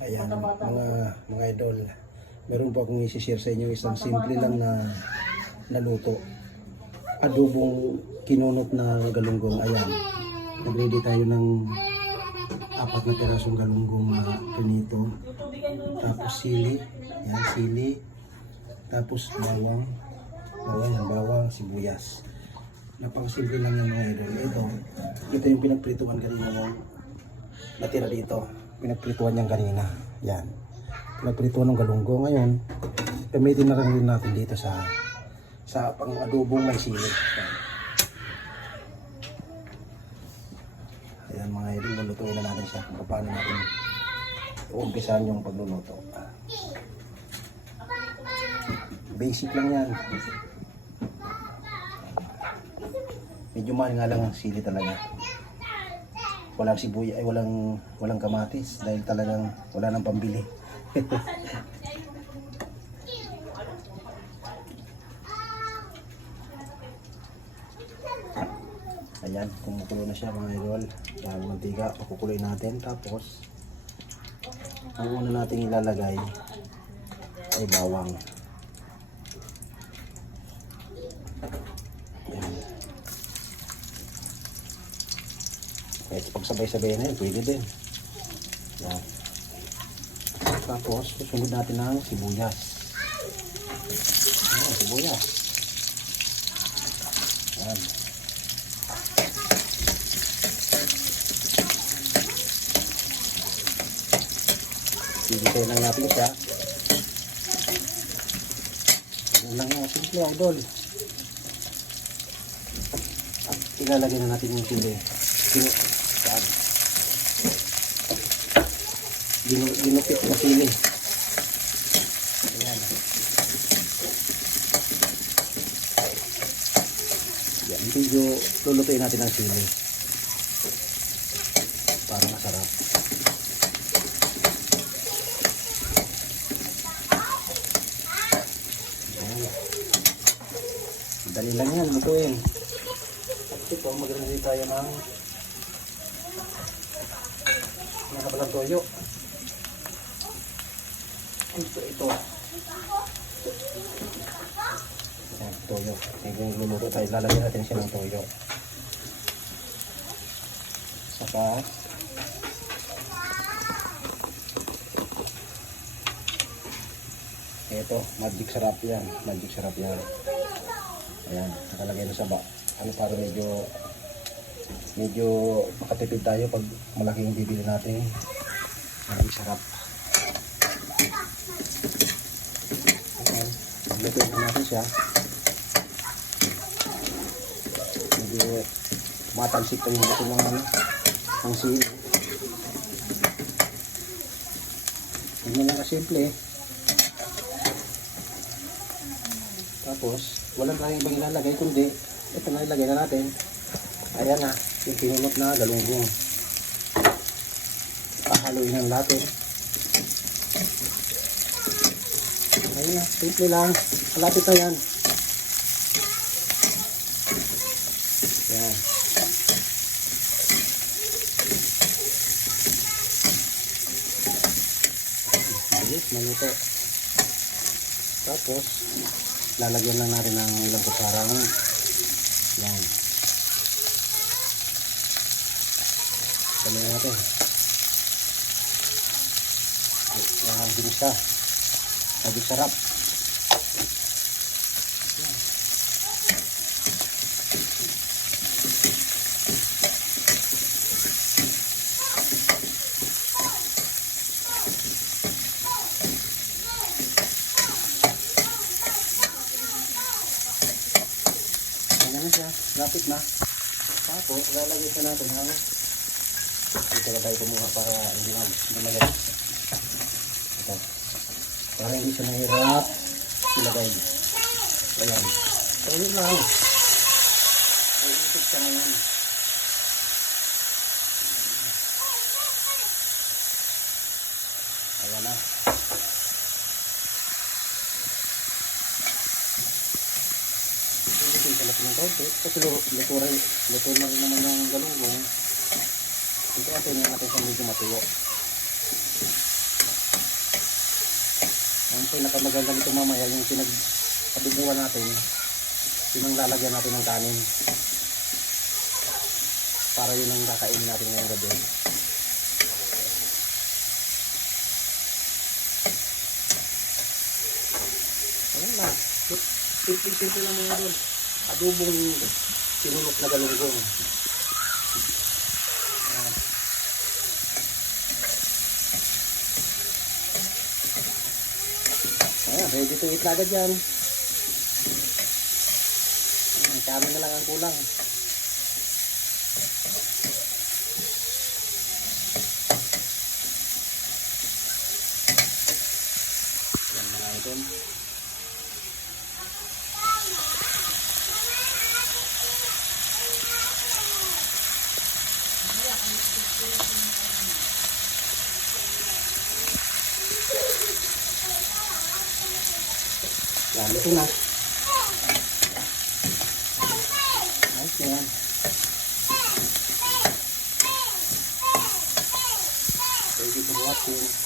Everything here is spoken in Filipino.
Ayan, mga idol. Meron po akong i-share sa inyo isang simple lang na luto. Adobong kinunot na galunggong. Ayan. Nag-ready tayo ng 4 na pirasong galunggong na pinito. Tapos sili. Ayan, sili. Tapos bawang, sibuyas. Napakasimple lang yan mga idol. Ito yung pinagprituan kanina ng natira dito. Pinagprituan niyang kanina. Yan. Pinagprituan ng galunggong. Ngayon, gamitin na rin natin dito sa pang-adobong may sili. Yan. Ayan mga idol, lulutuin na natin siya kung paano natin uumpisahan yung pagluluto. Basic lang yan. Medyo mahal nga lang ang sili talaga. Walang sibuya, walang kamatis dahil talagang wala nang pambili. Ayan, kumukulo na siya mga idol. Yan, mantika, pakukuloy natin. Tapos, ang una natin ilalagay ay bawang. Ayan. Kahit pagsabay-sabay na yun, pwede din. Yan. Tapos, susunod natin ng sibuyas. Ayan, sibuyas. Ayan. Bibigay lang natin siya. Yan lang yung simple idol. At ilalagay na natin yung sili. Ginupit na sili. Ayan. Yan, medyo lulutuin natin ang sili. Para masarap. Dali lang yan, lutuin. At ito, mag-ready tayo ng nakapalang toyo. Ito. Ayan, toyo. Yung luluto tayo, lalagyan natin siya ng toyo. Saka ito, magic sarap yan. Magic sarap yan. Ayan, nakalagay na sa para medyo makatipid tayo pag malaki yung bibili natin. Ang sarap. Ayan, lutuin na natin siya. Medyo matalsik pa yung luto ng sili. Ganyan lang kasimple. Tapos, walang tayong ibang ilalagay kundi ito na ilagay na natin. Ayan na, yung pinunot na galunggong. Pahaluin lang natin. Ayan na, simple lang. Malapit na yan. Ayan. Bilis, maluto. Tapos, lalagyan lang natin ng ilang kutsarang yan. Dami natin. Yan, bilis ka. Sabi sarap. Yan. Ganyan siya, lapit na. Tapos, lalagay sa natin ang dito na tayo kumuha para hindi magalit. Ito. Para hindi siya mahirap ilagay. Ayan. So, yun lang. So, iisip ka ngayon. Ayan na. Ito yung salat ng konti. Kasi luto na rin naman yung galunggong. Ito natin natin sa medyo matuyo. Ang pinakamaganda nito mamaya yung pinag-adubuhan natin, yun ang lalagyan natin ng kanin. Para yun ang kakainin natin ngayong gabi. Ayan na. Simple lang mga doon. Adobong sinunok na galunggong. Ayan. Ayan, ready to eat na agad yan. Kami na lang ang kulang. Yan mga idol. Yan, ito na. Nice na yan. Thank you for watching.